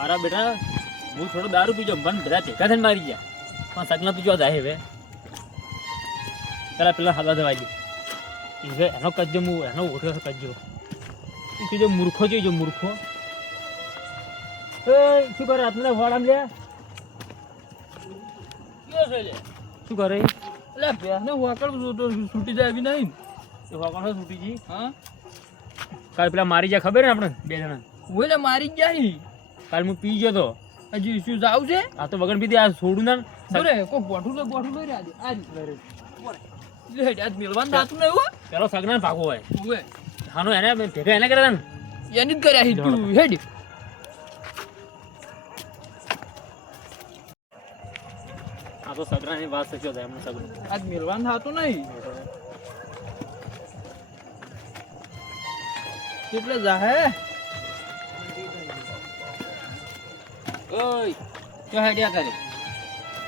મારા બેટા હું થોડો દારૂ પીજો પણ બધા ભેગા થઈને મારી ગયા પણ સગના તું જો જાય હવે પેલા હાથા દવાઈ દે હવે એનો કજ્જો હું એનો ઓઠો કજ્જો એ કીધો મૂર્ખો જોઈજો મૂર્ખો શું કરે આપને ફોડામ લે શું કરે એટલે બેસને વાકડ છૂટી જાય એવી નહીં એ વાકણ છૂટી જી હા કાલ પેલા મારી ગયા ખબર ને આપણે બે જણા ઓલે મારી ગયા હી કાલ હું પી ગયો તો હજી શું જાવ છે આ તો વગર પીધી આ છોડું ના અરે કોઈ બોઠું લઈ રહ્યા આજ લે આજ મેલવાન દાતું નહીં હો પેલો સગના ભાગો હોય ઓએ હાનો એને ભેગા એને કર્યા ને એની જ કર્યા હી તું હેડ આ તો સગરાની વાત સચ્યો થાય એમને સગરું આજ મેલવાન થાતું નહીં કેટલે જાહે ઓય કે હેડ્યા કરે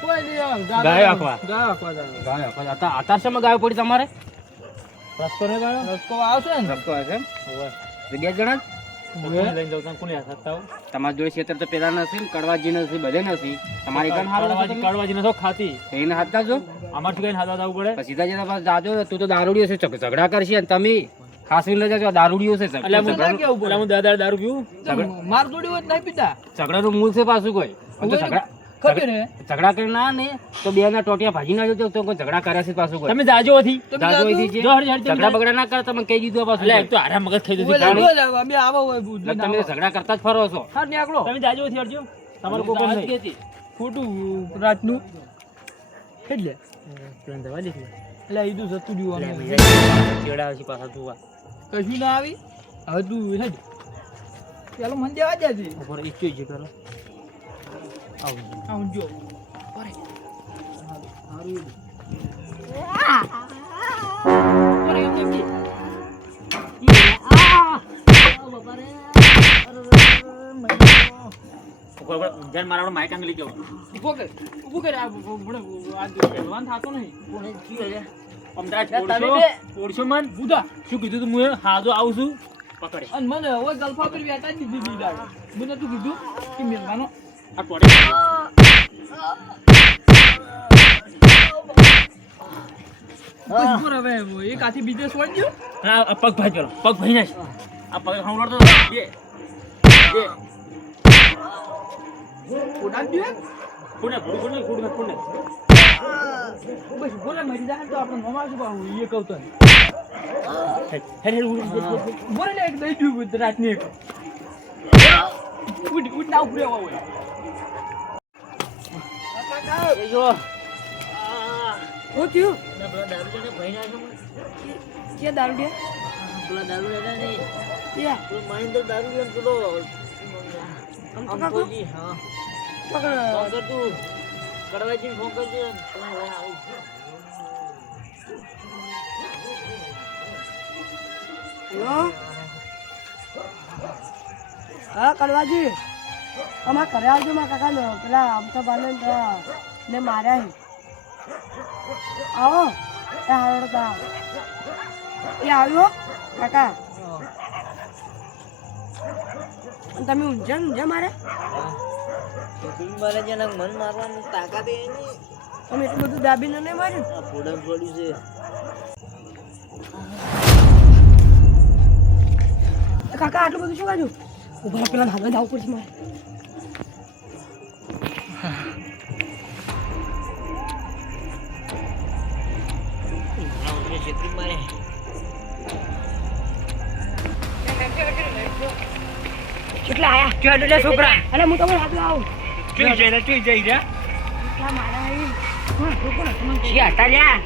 કોઈ નહીં ગાય આખવા ગાય આખવા આતાર શેમાં ગાયો પડી તમારે રસ્તો ને ગાયો રસ્તો આવશે ને રસ્તો આવશે બે જણા લઈને જાવ તમે કોને હાથતા તમારા જોડે ક્ષેત્ર તો પેલા નથી કડવાજી નથી બધે નથી તમારી ગણ કડવાજી નતો ખાતી એને હાથતા જો અમારથી કઈ હાથતા જવું પડે સીધા સીધા પાસ જાજો તું તો દારૂડિયો છે ઝઘડા કરશે અને તમે ખાસી લઈ જજો દારૂડિયો છે એટલે હું દારૂ પીવું માર જોડી હોય નહીં પીતા ઝઘડાનું મૂળ છે પાછું કોઈ ખબર હે ઝઘડા કરી ના ને તો બે ના ટોટિયા ભાજી ના જો તો કોઈ ઝઘડા કરે છે પાછું તમે જાજો હતી ઝઘડા બગડા ના કરે તમે કહી દીધું પાછું એટલે એક તો આરા મગજ થઈ જતી અમે આવો હોય તમે ઝઘડા કરતા જ ફરો છો હા નીકળો તમે જાજો હતી હરજો તમારું કોમ નહીં ખોટું રાતનું એટલે પ્લાન દવા દેખી એટલે ઈદુ સતું દીવાનું ચેડા છે પાછા તું કશું ના આવી હવે તું હેડ ચાલો મન દેવા દેતી ઉપર એક જોઈ જે કરો આવું જો અરે હારું અરે એમ બી બાપા રે ઉપર જન મારાનો માઈક આંગલી કેવો ઉભો કર આ પહેલવાન થાતો નહીં કોને જી હે અમદાવાદ ઓળશો મન બુધા શું કીધું તું હું હાજો આવું છું પકડે અને મને હવે ગલ્ફા પર બેઠા દીધી દીધા મને તું કીધું કે મેલવાનો આ ટોડે બસ હવે એક હાથી બીજે છોડી દો આ પગ ભાઈ પેલો પગ ભાઈ નાખ આ પગ હાંડોડતો બે ઉડાન દે કોને બસ બોલે મરી જાય તો આપણે નમાજ પાવું એ કહું તો હેડ બોલે એક દઈ દઉં રાતની ઉડ ના ઉપરે હોય એ જો ઓ થયું ના પેલા દારૂ ને ભાઈ ના કે દારૂ દે પેલા દારૂ લેના નહીં યા તો મહેન્દ્ર દારૂ લેન પેલો અંકોજી હા પકડ તું કડવાજી ફોન કરજે હેલો હા કડવાજી અમાર ઘરે આવજો મારા કાકા પેલા આમતા બાને ને માર્યા આવો એ હારડતા એ આવ્યો કાકા તમે ઊંઝા મારે મારે જેને મન મારવાની તાકાત એની તમે એટલું બધું દાબીને નહીં માર્યું આ ફોડમ પડ્યું છે કાકા આટલું બધું શું કાઢ્યું ઉભા પેલા હાથમાં જવું પડશે મારે છેતરી મારે કેટલા આયા કે છોકરા અરે હું તમારે હાથ આવું જોઈ જઈ રે કેટલા મારા આવી જી હટા લ્યા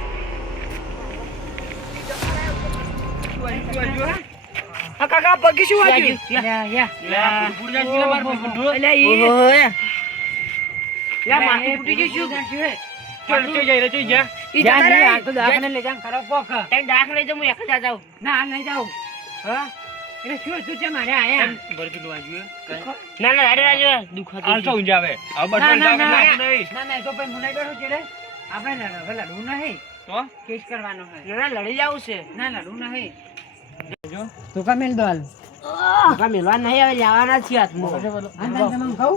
આ કાકા પગી શું વાગ્યું યા પૂરા જીલા માર પકડો એટલે યા માથું ફૂટી ગયું શું ચાલ જોઈ જા ઈ જતા રહે તો દાખલે લઈ જા ખરાબ પોખ તઈ દાખલે જ હું એક જ જાઉં ના નહીં જાઉં હા એટલે શું છે મારે આયા બરકીનું વાજ્યું ના ના અરે રાજુ દુખાતું આલતો ઊંઝા આવે હવે બટન ના, દાબ ના, નાખ નહીં ના તો પછી મુનાઈ બેઠું છે રે આપણે લડવું નહીં તો કેસ કરવાનો છે લડી જાવું છે ના લડવું નહીં જો તો કા મેલ દોલ કાકા મેલવા નહીં આવે લેવાના છે હાથમાં અને તમે કહું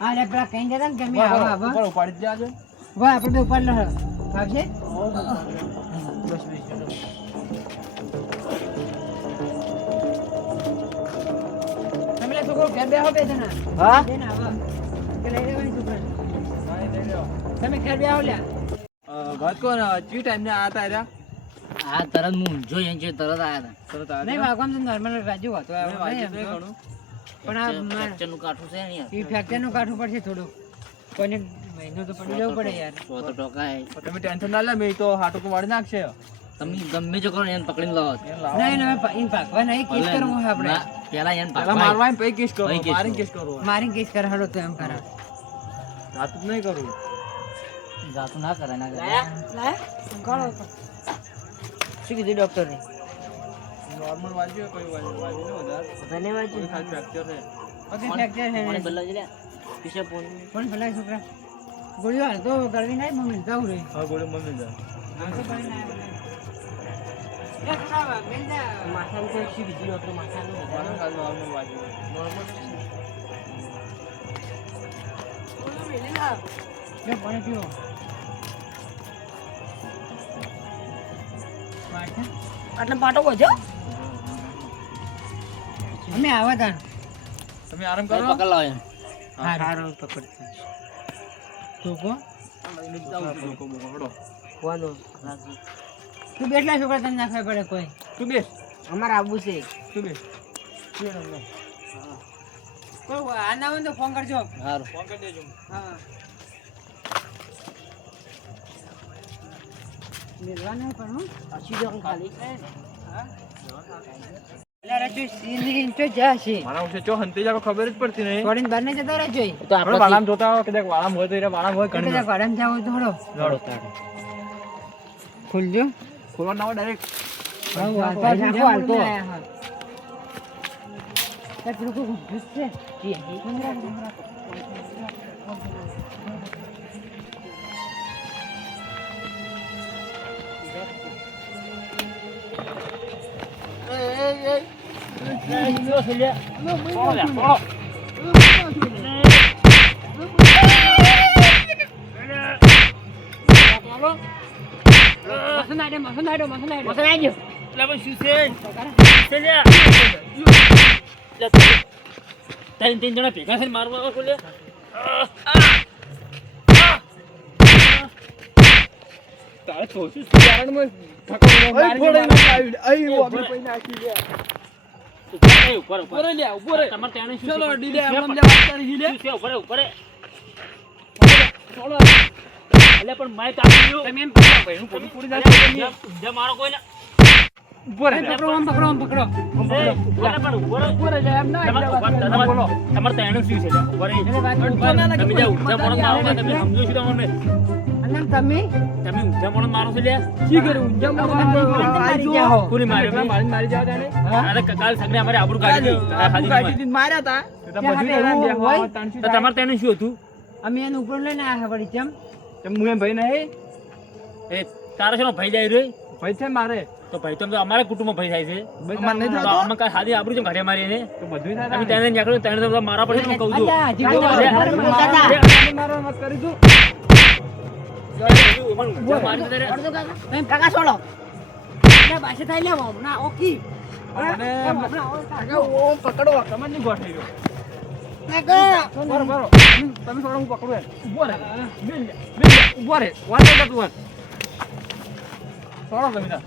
હા લે પેલા કઈ જતા ને કે મેં આવા આવા ઉપાડી જ જાજો વાહ આપણે બે ઉપર લો આવશે તમે લે છોકરો ઘર બેહો બે જણા હા બેન આવા કે લઈ લેવાની છોકરા તમે ઘર બેહો લે વાત કોણ ચી ટાઈમ ને આતા રહ્યા આ તરત હું જોઈ તરત આયા તરત નહીં વાગવામ તો નોર્મલ રાજુ હતો પણ આ હતા નું કાઠું છે ને યાર એ ફ્રેક્ચર નું કાઢવું પડશે થોડું કોઈને મહિનો તો પડી જવું પડે યાર 100 તો ટકા તમે ટેન્શન ના લે મેં તો હાટું મારી નાખશે તમે ગમે જો કરો ને એને પકડીને લાવો નહીં નહીં ઇન પાકવા નહીં કેસ કરવું હોય આપણે ના, પેલા એને પેલા પકવાય. મારવા પછી કેસ કરો પછી કેસ મારી કરો. કેસ કરો મારી કેસ કર હડો તો એમ કરા રાત જ નહીં કરું જાતું ના કરે ના કરે લાય સંભાળો તો શું કીધું ડોક્ટરે નોર્મલ વાગ્યો કોઈ વાગ્યો ન વધારે ધન્યવાદ કોઈ ખાસ ફ્રેક્ચર છે ઓકે ફ્રેક્ચર છે મને બદલાવજે લે પીછે ફોન પણ ભલા છોકરા ગોળીઓ હાલ તો ગળવી નહીં મમ્મી જાઉં રે હા ગોળી મમ્મી જા માથાનું તો શું બીજું ડોક્ટર માથાનું મારા ખાસ નોર્મલ વાગ્યો નોર્મલ પાણી પીવો આટલે પાટો બોજો અમે આવા તા તમે આરામ પકડ કરો લાવો એને. હારું પકડશે છોકો કોનો તું બેઠલા છોકરા તને નાખવા પડે કોઈ તું બેસ અમારે આવું છે તું બેસ કોઈ આ ના હોય તો ફોન કરજો હારું ફોન કરી દેજો હા મેલવા નહીં પણ હું અછી જો ખાલી એટલે રજુ સીન તો જાશે મારા ઉસે ચો હંતે જાકો ખબર જ પડતી નહીં છોડીને બહાર નહીં જતા રહેજો તો આપણે વાળામ જોતા હોય કદાચ વાળામ હોય તો એ વાળામ હોય એટલે કણ ગાર્ડન જાવ તો હળો લડો ખુલજો ખોલવા ના હોય ડાયરેક્ટ નાખો હાલતો પેલું કોઈ ઘૂસ છે ત્રણ જણા ભેગા થઈને મારવા ખોલે તારે થોડું સુધારણમાં ઠકાવ મારી આઈ ઓગળ પઈ નાખી લે ઉપર ઉપર લે ઉપર તમારે ત્યાં શું ચલો ડીલે આમ લે વાત કરી લે છે ઉપર ઉપર ચોલો એટલે પણ માય કાપ્યું તમે એમ પકડો ભાઈ હું પોલી પૂરી જાય જે મારો કોઈ ના ઉપર પકડો આમ પકડો આમ પકડો પણ ઉપર જાય એમ ના બોલો તમારે ત્યાં શું છે ઉપર તમે જે ઊંધા મોણ મારો તમે સમજો છો તમને અને તમે તમે ઊંધા મોણ મારો છો લે કી કરે ઊંઝા મારી જાઓ કોની માર્યો મારી જાવ તાને અરે કાલ સગને અમારે આબરૂ કાઢી કાઢી દીધી માર્યા તા તો બધું એના દેખવા તો તમારે ત્યાં શું હતું અમે એને ઉપર લઈને આવ્યા વળી કેમ તેમ મુએ ભાઈ નહીં એ તારો છે ભાઈ જાય રે ભાઈ છે મારે તો ભાઈ તો અમારા કુટુંબમાં ભાઈ થાય છે અમાર નહીં તો અમે કાલ સાદી આબરૂ જેમ ઘાટે મારી એને તો બધું થાય તમે ત્યાં નીકળો ત્યાં તો મારા પડે હું કહું છું અલ્યા હજી તો મારો મત કરી દઉં કાકા છોડો પાસે થાય લે ના ઓકી અને ઓમ પકડો તમને નહીં ગોઠવી ગયો કાકા બરો બરો તમે થોડો હું પકડું એમ ઉભો રે મિલ ઉભો રે વાત કર તું વાત થોડો તમે તા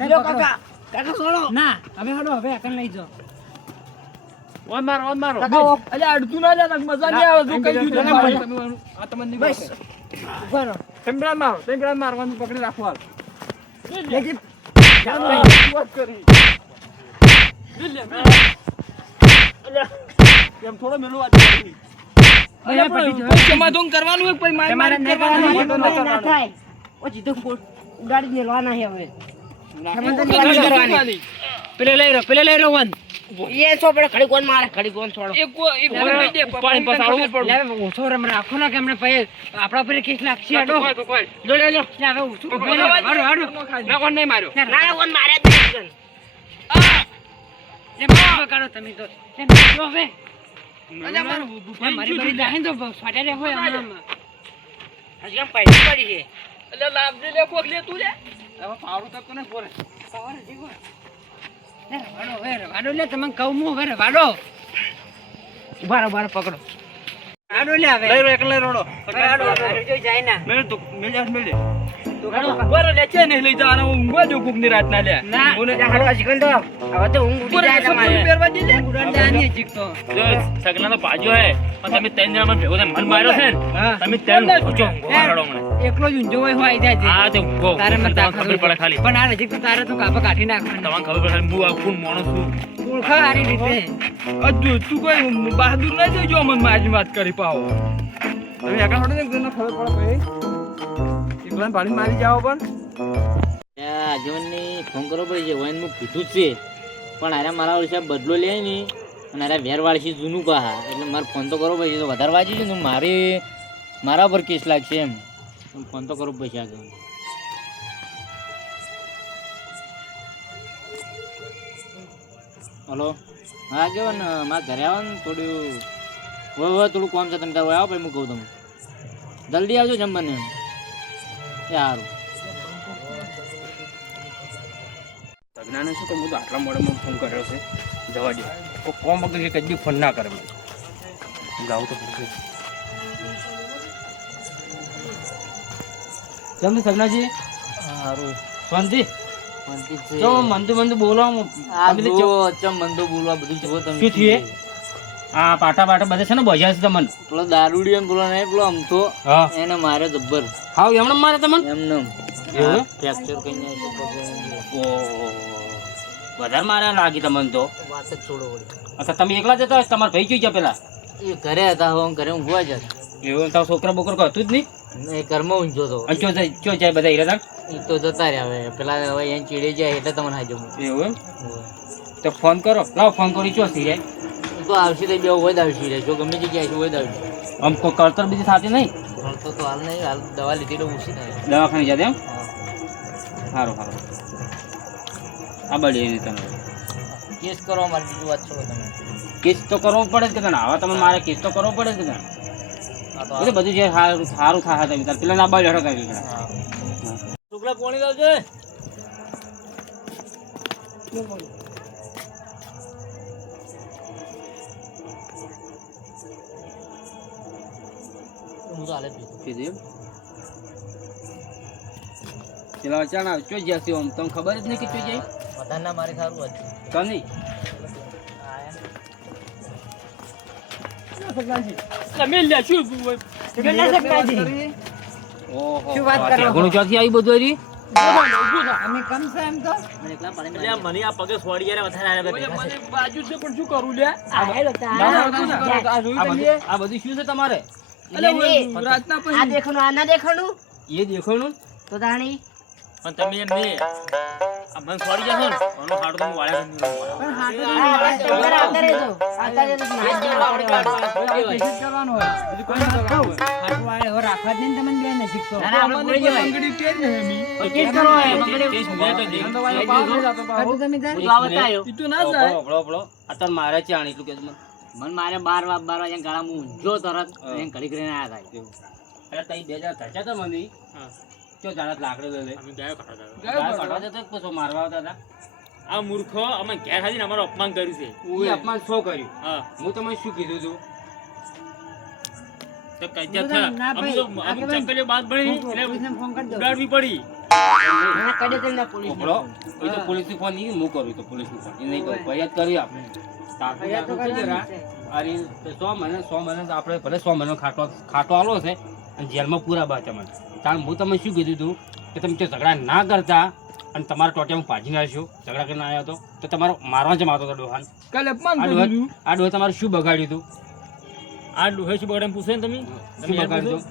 લ્યો કાકા કાકા છોડો ના હવે હડો હવે આકન લઈ જાઓ ઓન મારો કાકા અલે અડતું ના લે મજા નહીં આવે જો કઈ દીધું આ તમને નહીં બસ ઉભા રહો ટેમ્પરા મારવાનું પકડી રાખો હાલ લેજી વાત કરી એમ થોડો મેલો વાત કરી અરે પટી જાઓ સમાધાન કરવાનું એક પછી મારી તમારે નહીં કરવાનું. ના થાય ઓ જીતો ઉડાડી મેલવાના છે હવે પેલે લઈ રહ્યો વન એ છો પડે ખડી કોણ મારે ખડી કોણ છોડો પાણી પસાડવું પડે લે ઓછો રમ રાખો ને કે હમણાં પછી આપણા પર કેસ લાગશે હડો લો લે લે હવે ઓછું હડો મેં કોણ નહીં માર્યો ના કોણ મારે જ નહીં. એ મારો કાઢો તમે તો એ જો હવે અરે મારી બરી જાહે તો ફાટે રે હોય આમાં હજી કેમ પૈસા પડી છે એટલે લાભ લે કોક લે તું લે હવે પાવડો તો કોને બોલે પાવડો જીવો વાડો લે તમને કહું હું હવે વાડો ઉભા પકડો વાડો લે હવે લઈ રો એકલા રોડો વાડો જો જાય ના મેલ તો મેલ જા મેલ તો વાડો લે છે ને લઈ જવાનો ઊંઘવા જો કુક ની રાત ના લે ઓને હાડો આજકલ તો હવે તો ઊંઘ ઉડી જાય તમારે પેરવા દીધે ઉડાન જાની જીકતો જો સગલાનો પાજો હે પણ તમે ત્રણ જણા મને ભેગો થઈને મન માર્યો છે ને તમે ત્રણ ઊંચો મારડો મને એકલો જ ઊંજો હોય આવી જાય હા તો ઊંઘો તારે મને ખબર પડે ખાલી પણ આ નજીક તો તારે તો કાપા કાઢી નાખવાનું તમને ખબર પડે હું આ કોણ માણસ છું ઓળખા આરી રીતે અજુ તું કોઈ બહાદુર ના દેજો મને મારી વાત કરી પાવો તમે એકલા થોડી ને ખબર પડે ભાઈ એકલા પાણી મારી જાવ પણ જીવનની ફોન કરવો પડે છે વયન હું કીધું જ છે પણ અરે મારા વર્ષે બદલો લે ને અને અરે વેરવાળશી જૂનું કહા એટલે મારે ફોન તો કરવો પડશે તો વધારે વાંચી છે ને મારા પર કેસ લાગશે એમ ફોન તો કરવો પડશે આગળ હલો હા કેવો ને મારા ઘરે આવો ને થોડું કોમ છે તમે તારું આવો પછી હું કહું તમે જલ્દી આવજો જમવાને એ સારું સગનાને શું કહું તો આટલા મોડે ફોન કર્યો છે જવા દો તો કોમ વગર કે કદી ફોન ના કરે જાવ તો પડશે જલ્દી સગનાજી સારું શાંતિ જો મંદુ બોલવા મંદો બોલવા બધું જુઓ તમે શું થયું આ પાટા બધા છે ને બજાર છે તમને પેલો દારૂડી એમ પેલો નહીં પેલો અમથો હા એને મારે જબ્બર હાવ એમણે મારે તમને એમને એવું? ફ્રેક્ચર કઈ ઓહો વધારે મારે લાગી તમને તો વાત જ છોડો વળી અચ્છા તમે એકલા જતા હોય તમારા ભાઈ જોઈ ગયા પેલા એ ઘરે હતા હું ઘરે ઊંઘવા જ એવું તાર છોકરા બોકરા કોઈ હતું જ નહીં એ ઘરમાં ઊંઝો હતો અને ચો જાય બધા હીરા એ તો જતા રહ્યા હવે પેલા હવે એને ચીડી જાય એટલે તમને હાજર એવું એમ તો ફોન કરો લાવો ફોન કરી ચો સી જાય તો આવશે તો બે હોય આવશે રે જો ગમે જગ્યાએ છે હોય આવશે આમ કોઈ કળતર બીજી થતી નહીં ભણતો તો હાલ નહીં હાલ દવા લીધી તો ઓછી થાય દવાખાને જતા એમ સારું આ બળી એની તમે કેસ કરો મારી બીજું વાત છોડો તમે કેસ તો કરવો પડે જ કે તને આવા તમે મારે કેસ તો કરવો પડે જ કે તને આ તો એટલે બધું જે સારું થાય તમે તાર પેલા ના બાળ હેઠો કરી છોકરા કોણી લાવજે હું તો હાલે કીધું પેલા અચાનક ચો જશે આમ તમને ખબર જ નહીં કે ચો જાય વધારે ના મારે સારું હતું કાં નહીં તમે લે શું ઓહો શું વાત કરો? ઘણું ચોથી આવી બધું હજી અમે કમ છે એમ તો એટલે મને આ પગે સોડી યારે વધારે આરે બે બાજુ છે પણ શું કરું લે આ બધું શું છે તમારે રાતના આ દેખણું આ ના દેખણું એ દેખાણું તો તાણી પણ તમે એમ નહીં આ મને સોડી જશો ને ઓનો હાડો તો હું વાળે પણ હાટું આવતા રહેજો કરવાનો હોય બીજું કોઈ ના કરવાનું હોય હાટું વાળે હવે રાખવા જ નહીં તમને બે નજીક તો બંગડી પેર ને હેમી કેસ કરો એ કેસ મેં તો દેખ હાટું તમે તાર ઈ તો ના જાય અત્યારે મારે છે આણી એટલું કે મને મને મારે 12 વાગ્યા ગાળામાં ઊંઝો તરત એને ઘડી કરીને આવ્યા હતા એટલે તઈ 2000 ખર્ચા તો મને ચો જાણત લાકડે લઈ લે અમે ગાયો ખાતા ગાય કાઢવા જતા પછી મારવા આવતા હતા આ મૂર્ખો અમે ઘેર હાજીને અમારું અપમાન કર્યું છે એ અપમાન શું કર્યું હા હું તમને શું કીધું તું તો કજ્જા થા અમુક ચકલીઓ બાદ બની એટલે ફોન કરી દો ઉડાડવી પડી ના કરી દે ને પોલીસ ઓપડો એ તો પોલીસની ફોન નહીં હું કરું તો પોલીસની ફોન એ નહીં કરું ફરિયાદ કરી આપણે ફરિયાદ તો કરવાની છે. અરે 100 મહિને આપણે ભલે 100 મહિનો ખાટો આલો છે અને જેલમાં પૂરા બા તમને કારણ હું તમે શું કીધું હતું કે તમે જો ઝઘડા ના કરતા અને તમારા ટોટિયા હું ભાજી નાખ્યો ઝઘડા કરીને આવ્યો હતો તો તમારો મારવા જ મારતો હતો ડોહાન કાલે અપમાન આ કર્યું ડોહા આ ડોહે તમારે શું બગાડ્યું હતું આ ડોહે શું બગડે એમ પૂછો ને તમે શું બગાડ્યું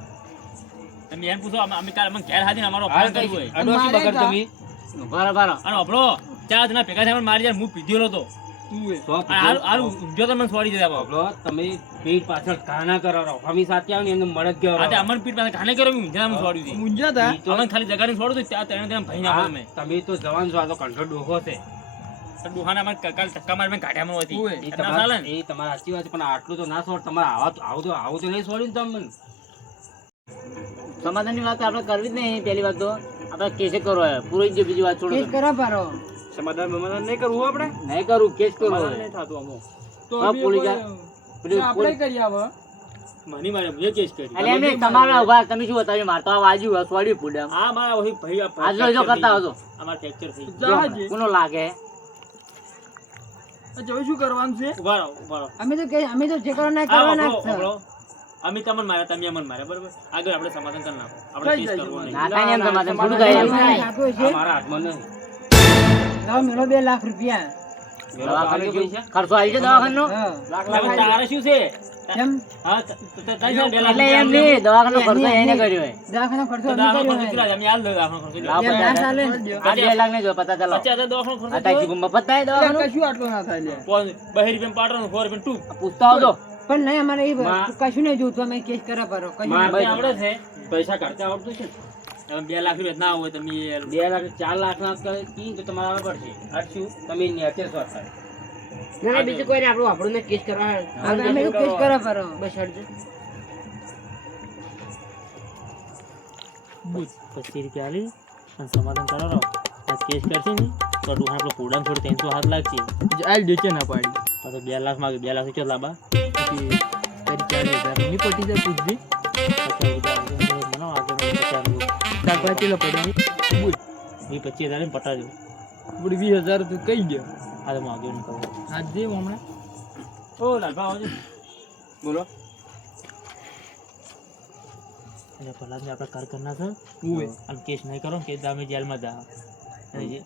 તમે એમ પૂછો અમે કાલે અમે ઘેર હાજીને અમારું અપમાન કર્યું હોય આ ડોહા શું બગાડ્યું તમે બરાબર અને આપણો ચાર જણા ભેગા થઈને મારી જાય હું પીધેલો હતો હારું ઊંઘ્યો તો મને સોડી દીધા બાપ બાબલો તમે પીઠ પાછળ કાના કરો હમી સાથે આવ ને એમને મળત ગયો આ તે અમર પીઠ પાસે ખાને કર્યો ઊંઝા હું સોડ્યું હતી મુંજા તા અમે ખાલી જગાડીને સોડું હતું ત્યાં તેને ભાઈ ના તમે તમે તો જવાન છો આ તો કંઠો ડોહો છે તો ડોહાને અમારે કાલ ધક્કા મારીને ગાંઠિયામાં હતી. ઓય. એ ના ચાલે ને? તમારી સાચી વાત છે, પણ આટલું તો ના છોડ. તમારે આવું તો નહીં છોડ્યું ને તમે. સમાધાનની વાત આપણે કરવી જ નહીં. પહેલી વાત તો આપણે કેસ કરો પૂરી જ બીજી વાત છોડો કેસ કરો પારો સમાધાન બમાધાન નહીં કરવું આપણે નહીં કરું કેસ કરો સમાધાન નહીં થતું અમુક તો હા, બી પોલીસ કોઈ- પેલું આપણે કરી આવો મને મારે મેં કેસ કર્યો. એટલે એમ નહીં, તમારા ઉભા તમે શું બતાવ્યું મારે તો આ વાજ્યું હસવાડ્યું ફૂડે આમ. આ મારા વહી ભાઈ આ આજો જો કરતા હતો અમારે ફ્રેક્ચર થઈ ગયું. જો હમણાં. કોનો લાગે હવે શું કરવાનું છે ઉભા રહો, ઉભા રહો. અમે તો જે કરો ના આ કરવાના વાપરો, જ છે. વાપરો. અમે તમને માર્યા, તમે અમને માર્યા, બરોબર? આગળ આપણે સમાધાન કરી નાખો. આપણે કેસ કરવો નહીં. ના કાંઈ એમ સમાધાન થોડું થાય એમ. સાચું છે આ મારા હાથમાં નહીં. લાવો મેળો 2 લાખ રૂપિયા દવાખાનું શું? ખર્ચો આવી છે દવાખાનો હા હવે તારે શું છે? કેમ હા, તારે શું 2 લાખ એટલે એમ નહીં દવાખાનો ખર્ચો એને કર્યો હોય દવાખાનો ખર્ચો તો અમે દવાખાનો કર્યો ખર્ચો કેટલા છે? અમે હાલ દો દવાખાનો ખર્ચો. લાવો એમ ના ચાલે ને. આ 2 લાખ ને જો પતા ચાલો 50,000 દવાખાનો ખર્ચો આ તાકી મફત થાય દવાખાનું કશું આટલું ના થાય લે. 2 રૂપિયા પાટણ, 4 રૂપિયા ટૂંક. પૂછતા આવજો પણ નહીં અમારે એ માં- કશું નહીં જોતું અમે કેસ કરવા પારો કશું માં- નહીં. આપણે આવડે છે. પૈસા કાઢતા આવડતું છે ને? હવે 2 લાખ રૂપિયા ના હોય તમે 2 લાખ 4 લાખ ના કરે કી તો તમારે આવડે પડશે. અડશું તમે નેચર શોટ થાય. ના ના બીજું કોઈ આપણું આપણું કેસ કરવા હવે અમે તો કેસ કરવા પારો બસ હટજો. 25 રૂપિયા આલી અને સમાધાન કરાવો. આ કેસ કરશે ને તો ડોહા આપણો પોડામ થોડું 300 હાથ લાગશે. આજ દેચે ના પાડી આ તો 2 લાખ માંગે, 2 લાખ કેટલા લાંબા? તારી 40,000 ની પટી જાય પૂછજી 50 રૂપિયા બનાવો, આગળ 50 રૂપિયા. તાર પાસે પડે બોલ એ 25,000 ને પટાજો. બોલ 20,000 તું કહી દે આ તો હું આગળ નહીં કહું. આજ દે હમણાં ઓ લાલભા આવજો. બોલો. એટલે પ્રહલાદને આપણે કાર કરના છે ઓય અને કેસ નહીં કરો ને કે તમે જેલમાં જા. અને જે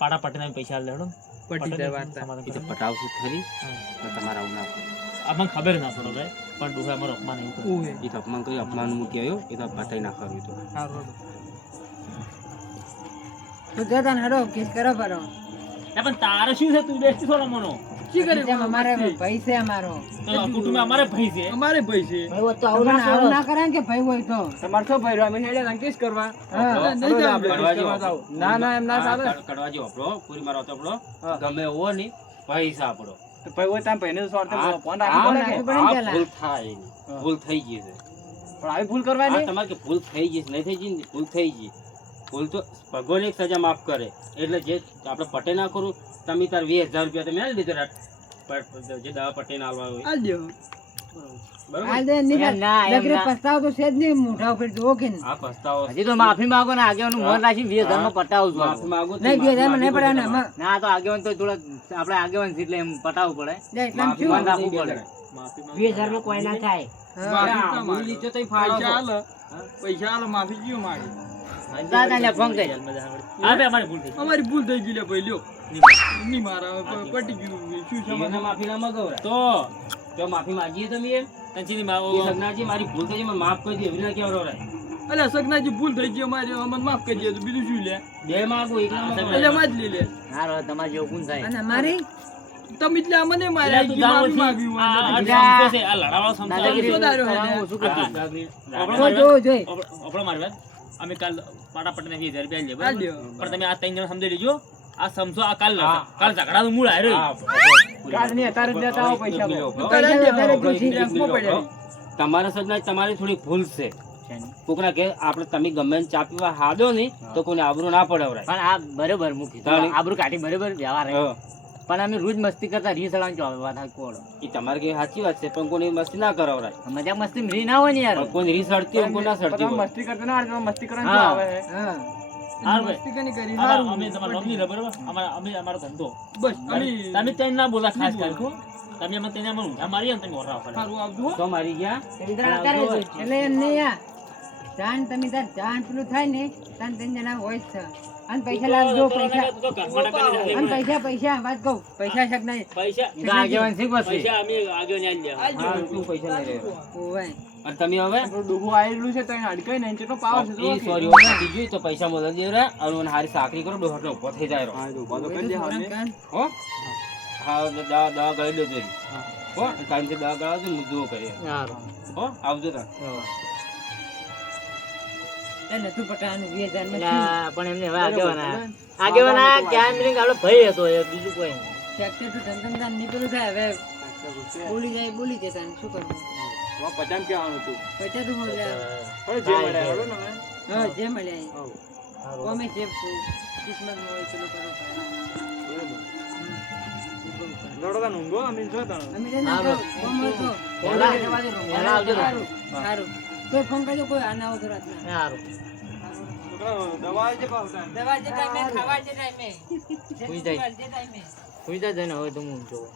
પાટા પાટીને પૈસા લેડો ને, પટી જાય વાર્તા સમાધાન એ તો કરો. પટાવશું ખરી હા. પણ તમારે આવું ના કરો. આપણને ખબર ના પડે ભાઈ, પણ ડોહા અમારો અપમાન એવું કરે. ઓય એ તો અપમાન કર્યું, અપમાન મૂકી આવ્યો એ તો પતાઈ ના કર્યું તો. સારું તો જતા ને હડો કેસ કરવા પારો એ પણ તારે શું છે? તું બેસતી થોડો મનો. જેમ અમારે ભાઈ છે અમારો તો આ કુટુંબ અમારે ભાઈ છે. અમારે પૈસે ભાઈ હોય તો આવું ના કરે ને કે ભાઈ હોય તો તમારે શું ભર્યો અમે હેડે કેસ કરવા હા. નહીં જાવ આપણે કડવા કેસ કરવા જેવો. જાવ. ના ના એમ ના ચાલે કડવા જેવો આપણો, પૂરી મારો હતો આપણો. હા. ગમે એવો નહીં, પૈસા આપણો. તો ભાઈ હોય તમે ભાઈને સોર્ટ આ- ફોન આ- રાખી રાખવું પડે પડે ને આ પેલા. ભૂલ થાય એની. હા. ભૂલ થઈ ગઈ છે. પણ આવી ભૂલ આ કરવાની તમારે કે ભૂલ થઈ ગઈ છે, નહીં થઈ ગઈ ને, ભૂલ થઈ ગઈ. ભૂલ તો ભગવાન એક સજા માફ કરે. એટલે જે આપણે પટે ના કરું, તમે તાર 20,000 રૂપિયા તમે આલી દીધો રાત. જે દવા પટે ના આલવા હોય. આલજો બરોબર? આ દે નહીં એમ ના, એમ નકરી ના. પસ્તાવો તો છે જ નહીં મોઢા ઉપર જોવો કે નહીં. આ પસ્તાવો હજી તો માફી માંગો ને આગેવાનું મોહન રાખીને 20,000 માં પટાવું છું માફી માંગુ તો નહીં માફી 2000 માં નહીં પડે ને માંગવી આમાં. ના તો આગેવાન તો થોડા આપણે આગેવાન છે એટલે એમ પટાવવું પડે લે એટલે આમ માફી શું? માંગવા. માંગવી પડે. પડે. માફી માંગો. 20,000 માં કોઈ ના થાય હા. માફી આ ભૂલ લીધો તોય ફાળો પૈસા છો. આલે પૈસા આલે માફી જીવ માંગે દાદાને ફોન કરી જેલમાં જવા પડે. હા ભાઈ, અમારી ભૂલ થઈ ગઈ. અમારી ભૂલ થઈ ગઈ લે ભાઈ લ્યો નહીં મારા પટી ગયું શું છે એને માફી ના માંગવરાય. તો તો માફી માંગીએ તમે એમ તંચીની એ સગનાજી મારી ભૂલ થઈ ગઈ, મને માફ કરી દે એવી ના કહેવરાય. અલ્યા સગનાજી ભૂલ થઈ ગઈ અમારી અમને માફ કરી દે તો બીજું શું લે બે માંગુ એકલા માંગુ. અલ્યા માં જ લે લે ના રો તમારે જેવું કોણ થાય અને અમારી તમે એટલે અમને એટલે માર્યા તું કે જાણો માફી છે, માંગવી આ હોય સમજો છે, આ લડાવાળો સમજો દાદાગીરી છે. કરવાનું ઓછું કરજો. આપણો જો મારી જોઈ વાત- આપણો મારી વાત. અમે કાલ પાટા પટીને 20,000 રૂપિયા લઈએ, આ બરાબર? લ્યો. પણ તમે આ 3 જણા સમજી લેજો. આ સમજો, આ કાલ હા. કાલ ઝઘડાનું મૂળ આવ્યો. હા, કાલની અત્યારે જ લેતા આવો પૈસા એક મિનિટ, પૈસા વધારે આપણો જોઈશે. એક મિનિટ, આપણો. તમારા સદના તમારી થોડી ભૂલ છે. કોકના કે આપણે તમે ગમે એને ચા પીવા હાદો નહીં તો કોઈને આબરૂ ના પડાવરાય. પણ આ બરોબર મૂકી તાળી. આબરૂ કાઢી બરોબર વ્યવહાર હે. હા. પણ અમે રોજ મસ્તી કરતા રીસ હલાવવાની જો વાત આ કોડો એ તમારે કે સાચી વાત છે, પણ કોની મસ્તી ના કરાવરાય. મજાક મસ્તી રી ના હોય ને યાર પણ કોઈની રીસ અડતી હોય, કોઈ ના સડતી તમે હોય. મસ્તી કરતા ના આવડે, તમે મસ્તી કરવાની હા. શું આવે હે? હા હારું ભાઈ. મસ્તી કની કરી આમાં સારું. અમે તમારે સમજી લો, બરાબર? અમારો ધંધો. બસ તમે અમે ત્યાં ના બોલા ખાસ નહીં કરીને. તમે અમને ત્યાં અમને ઊંધા મારી ને તમે ઓરડા પડે. સારું આવજો હો. તો મારી ગયા એટલે એમ નહીં યાર જાન તમે તાર જાન પેલું થાય ને તાન 3 જણા હોય જ છે અને પૈસા લાવજો પૈસા તો ઘરમાં કરી અને નાખીએ. પૈસા વાત કહું પૈસા શક નહીં પૈસા આગેવાન શીખ મસ્તી પૈસા અમે આગળ ન્યા લ્યા. હા, તું પૈસા લઈ રહ્યો. ઓવાય અને તમે હવે આપણું ડૂબું આવેલું છે તો એને અડકાઈ નહીં કેટલો પાવર છે એ તો સોરી ઓછી જોઈ તો પૈસા મોકલી દેવરા અને મને હારી સાકરી કરો ડોહટનો ઉભો થઈ જાય રહ્યો. હા તો બધો કરી દે હવે. હો હા દવા ગળી લેજો એની. હો ટાઈમથી દવા ગળાવજો ને જુઓ કરીએ. હો આવજો તાર. એને તું પટાવાનું 2000 ને એટલે પણ એમને હવે આગેવાના ક્યાં મિલિંગ આપણો ભાઈ હતો એ બીજું કોઈ નહીં. ટ્રેક્ટર તો ધંધા નીકળું થાય હવે બોલી જાય તાને શું કરવું પચામ કેવાનું હતું પૈસા તું બોલે હા જે મળ્યા કોમે જે કિસ્મત હોય પેલું કરો અમે તો ના હા, કોમ હોય તો પહેલા આવજો ને. સારું કોઈ ફોન કરજો કોઈ આના આવતો રાતના સારું. દવા જે ટાઈમે ખાવા જે ટાઈમે સુઈ જાય. સુઈ જાય ને હવે તો હું જોઉં